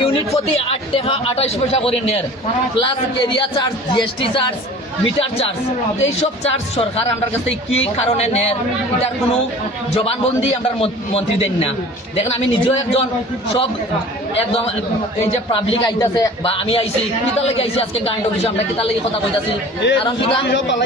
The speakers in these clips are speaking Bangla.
ইউনিট প্রতি 8 টাকা 28 পয়সা করে নেয়, plus area charge, GST charge, metre charge. এইসব চার্জ সরকার আমার কাছ থেকে কি কারণে নেয় এটার কোনো জবানবন্দি আমরা মন্ত্রী দেন না। দেখেন আমি নিজেও একজন সব একদম এই যে পাবলিক আইতাছে বা আমি আইছি কিতা লাগে আইছি আজকে কারেন্ট অফিসে আমরা কিতা লাগে কথা কইতাছি, কারণ কিতা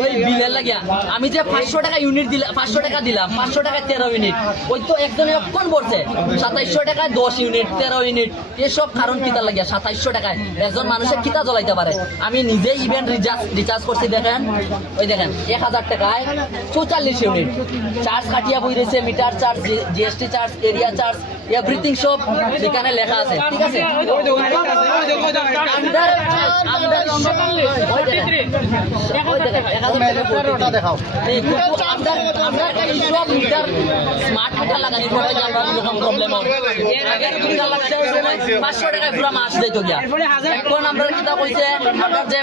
ওই বিলের লাগিয়া আমি যে 500 টাকা ইউনিট দিলাম, 500 টাকা দিলাম, 500 টাকা 13 ইউনিট, ওই তো একজনে কোন পড়ছে 2700 টাকায় 10 ইউনিট 13 ইউনিট। এসব কারণ কিতা লাগিয়া 2700 টাকায় একজন মানুষের কিতা জ্বলাইতে পারে। আমি নিজে ইভেন্ট রিচার্জ করছি, দেখেন ওই দেখেন 1000 টাকায় 44 ইউনিট চার্জ কাটিয়া বই রয়েছে, metre charge, GST charge, area charge, everything সব সেখানে লেখা আছে, ঠিক আছে। স্মার্ট মিটার লাগানি পড়তে প্রবলেম হয়, 500 টাকায় পুরো মাস দিত গিয়া। এখন আমরা কিতা কইছে আপনার যে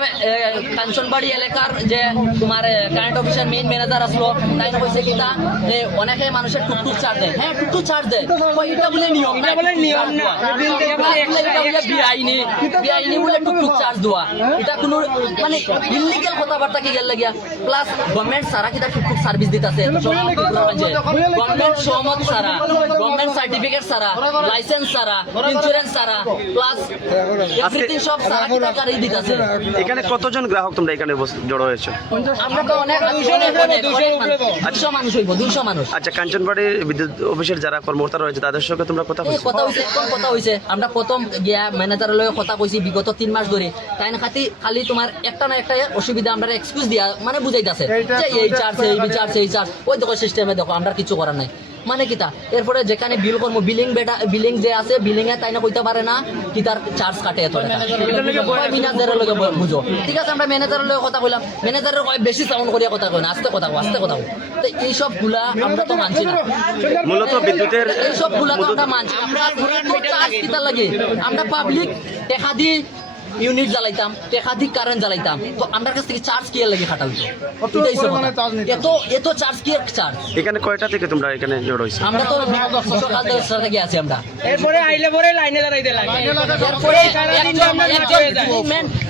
কাঞ্চনবাড়ি এলাকার যে তোমার কারেন্ট অফিসের মেইন ম্যানেজার আসলো, তাই কইছে কিতা যে অনেকে মানুষের টুকটুক চার্জ দেয়। হ্যাঁ টুকটুক চার্জ দেয়, এটা বলে নিয়ম না, বেআইনি বলে টুকটুক চার্জ দেওয়া, এটা কোনো মানে ইলিগাল কথাবার্তা কি গেল লাগিয়া। প্লাস গভর্নমেন্ট সারা কিতা টুকটুক সার্ভিস দিতেছে, গভর্নমেন্ট সহমত সারা, গভর্নমেন্ট সার্টিফিকেট সারা, লাইসেন্স সারা, ইন্স্যুরেন্স সারা, প্লাস এভরিথিং সব সারা কিতা গাড়ি দিতেছে। এখানে কতজন গ্রাহক তোমরা এখানে জড়ো হয়েছে? আমরা তো অনেক 200 মানুষ হইব, 200 মানুষ। আচ্ছা, কাঞ্চনবাড়ির বিদ্যুৎ অফিসের যারা কর্মকর্তা রয়েছে তাদের সঙ্গে তোমরা কথা বলছো? কথা হয়েছে, আমরা প্রথম গিয়া ম্যানেজারের লগে কথা কইছি বিগত 3 মাস ধরে। তাই না খালি তোমার একটা না একটা অসুবিধা আমরা এক্সকিউজ দিয়া মানে বুঝাইতেছে যে এই চার্জ, এই চার্জ, এই চার্জ, ওই দেখো সিস্টেমে দেখো, আমরা কিছু করার নাই মানে কিতা। এরপরে যেখানে বিল করবো বিলিং যে আছে, বিলিং এ তাই না কইতে পারে না কি তার চার্জ কাটে এত টাকা, ম্যানেজারের লগে বুঝো, ঠিক আছে। আমরা ম্যানেজারের লগে কথা বললাম, ম্যানেজারের বেশি সাউন্ড করিয়া কথা কই না, আস্তে কথা কই। তো এইসব গুলা আমরা তো মানছি না, মূলত বিদ্যুতের এইসব গুলা তো আমরা মানছি। আমরা চার্জ কিতা লাগে, আমরা পাবলিক টাকা দিয়ে ইউনিট জ্বালাইতাম, টেকা দিয়ে কারেন্ট জ্বালাইতাম, তো আমার কাছ থেকে চার্জ কি লাগে খাটাল? এত চার্জ কি চার্জ? এখানে কয়টা থেকে তোমরা এখানে জড়ো হইছো? আমরা তো সকাল 10টা থেকে আছি আমরা। এরপরে আইলে পরে লাইনে দাঁড়াইতে লাগে, এরপরে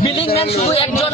বিলিং ম্যান শুধু একজন